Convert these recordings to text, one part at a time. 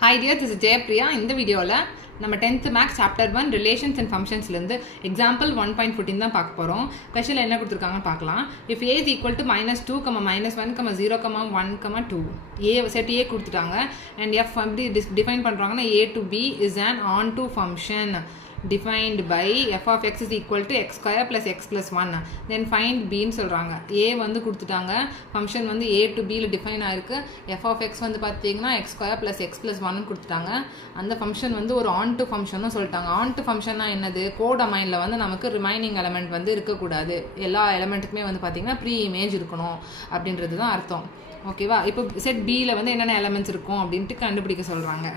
Hi dear, this is Jaypriya. In the video, நம்ம 10th Max Chapter 1 Relations and Functions example 1.14 தான் பார்க்க போறோம். Question என்ன கொடுத்திருக்காங்கன்னு பார்க்கலாம். If a is equal to -2, -1, 0, 1, 2. A set A கொடுத்துட்டாங்க and f எப்படி define பண்றாங்கன்னா a to b is an onto function defined by f of x is equal to x square plus x plus 1. Then find b ன்னு சொல்றாங்க. a வந்து கொடுத்துட்டாங்க. function வந்து a to b ல define ஆயிருக்கு. f of x வந்து பாத்தீங்கன்னா x square plus x plus 1 ன்னு கொடுத்துட்டாங்க. அந்த function வந்து ஒரு onto function னு சொல்லிட்டாங்க. onto function னா என்னது? கோடமைன்ல வந்து நமக்கு ரிமைனிங் எலிமெண்ட் வந்து இருக்க கூடாது. எல்லா எலிமெண்ட்டுக்குமே வந்து பாத்தீங்கன்னா ப்ரீ இமேஜ் இருக்கணும் அப்படின்றது தான் அர்த்தம். ஓகேவா? இப்போ செட் b ல வந்து என்னென்ன எலிமெண்ட்ஸ் இருக்கும் அப்படினு கண்டுபிடிக்க சொல்றாங்க.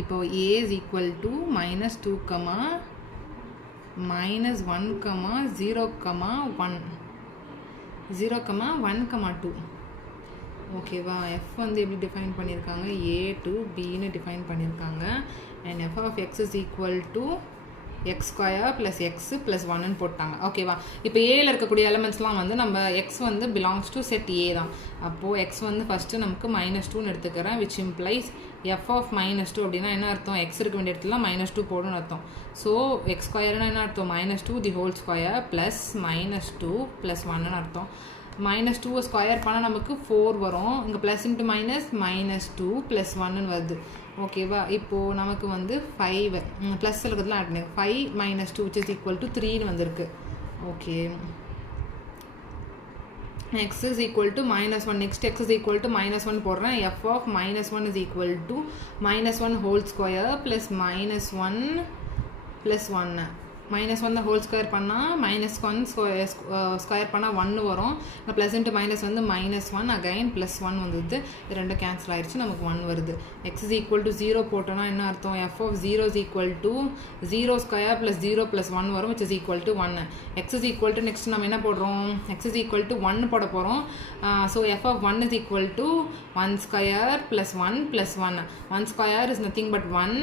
இப்போ a is equal to -2, -1, 0, 1, 0, 1, 2. ஓகேவா? f வந்து எப்படி டிஃபைன் பண்ணியிருக்காங்க? a to b ன்னு டிஃபைன் பண்ணியிருக்காங்க. and f of x is equal to x square plus x plus 1 ன்னு போட்டாங்க. ஓகேவா? இப்போ a ல இருக்கக்கூடிய எலிமெண்ட்ஸ்லாம் வந்து நம்ம x வந்து belongs to set a தான். அப்போ x வந்து ஃபர்ஸ்ட் நமக்கு -2 ன்னு எடுத்துக்கறேன், which implies f of -2 அப்படினா என்ன அர்த்தம்? x இருக்க வேண்டிய இடத்துல -2 போடணும்னு அர்த்தம். So x square னா என்ன அர்த்தம்? -2 the whole square plus -2 plus 1 ன்னு அர்த்தம். -2 ஸ்கொயர் பண்ணா நமக்கு 4 வரும். இங்க பிளஸ் இன்டு மைனஸ் -2 plus 1 ன்னு வருது. ஓகேவா? இப்போ நமக்கு வந்து 5 பிளஸ் இருக்கிறதுலாம் ஆட் பண்ணு. 5 - 2 which is equal to 3 ன்னு வந்திருக்கு. Okay. x is equal to -1. next x is equal to -1 போடுறேன். f of -1 is equal to -1 whole square plus -1 plus 1. -1 whole square பண்ணா -1 square பண்ணா 1 வரும். இந்த plus into minus வந்து -1 again plus 1 வந்தது. இது ரெண்டும் கேன்சல் ஆயிருச்சு, நமக்கு 1 வருது. x is equal to 0 போட்டோம்னா என்ன அர்த்தம்? f of 0 is equal to 0 square plus 0 plus 1 வரும், which is equal to 1. x is equal to next நம்ம என்ன போடுறோம்? x is equal to 1 போட போறோம். So f of 1 is equal to 1 square plus 1 plus 1. 1 square is nothing but 1.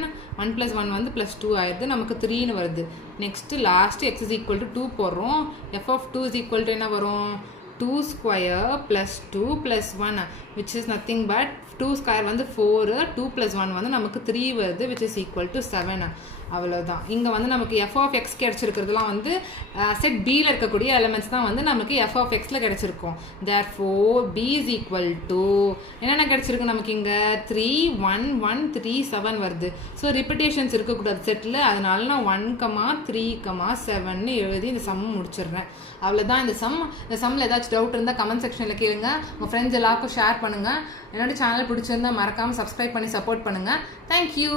1 plus 1 வந்து plus 2 ஆயிருது, நமக்கு 3 ன்னு வருது. next last x is equal to 2 போடுறோம். f of 2 is equal to என்ன வரும்? 2 square plus 2 plus 1 which is nothing but 2 square வந்து 4, 2 plus 1 வந்து நமக்கு 3 வருது, which is equal to 7. அவ்வளவுதான். இங்க வந்து நமக்கு f of x கிடைச்சிருக்கிறதுலாம் வந்து செட் b ல இருக்கக்கூடிய எலிமெண்ட்ஸ் தான் வந்து நமக்கு f of x ல கிடைச்சிருக்கும். therefore b is equal to என்னென்ன கிடைச்சிருக்கு நமக்கு? இங்க 3 1 1 3 7 வருது. ஸோ ரிப்பீட்டேஷன்ஸ் இருக்கக்கூடாது செட்டில். அதனால நான் 1, 3, 7ன்னு எழுதி இந்த சம் முடிச்சிடுறேன். அவ்வளோதான் இந்த சம். இந்த சம்மில் ஏதாச்சும் டவுட் இருந்தால் கமெண்ட் செக்ஷனில் கேளுங்க. உங்கள் ஃப்ரெண்ட்ஸ் எல்லாருக்கும் ஷேர் பண்ணுங்கள். என்னோட சேனல் பிடிச்சிருந்தா மறக்காமல் சப்ஸ்கிரைப் பண்ணி சப்போர்ட் பண்ணுங்கள். தேங்க்யூ.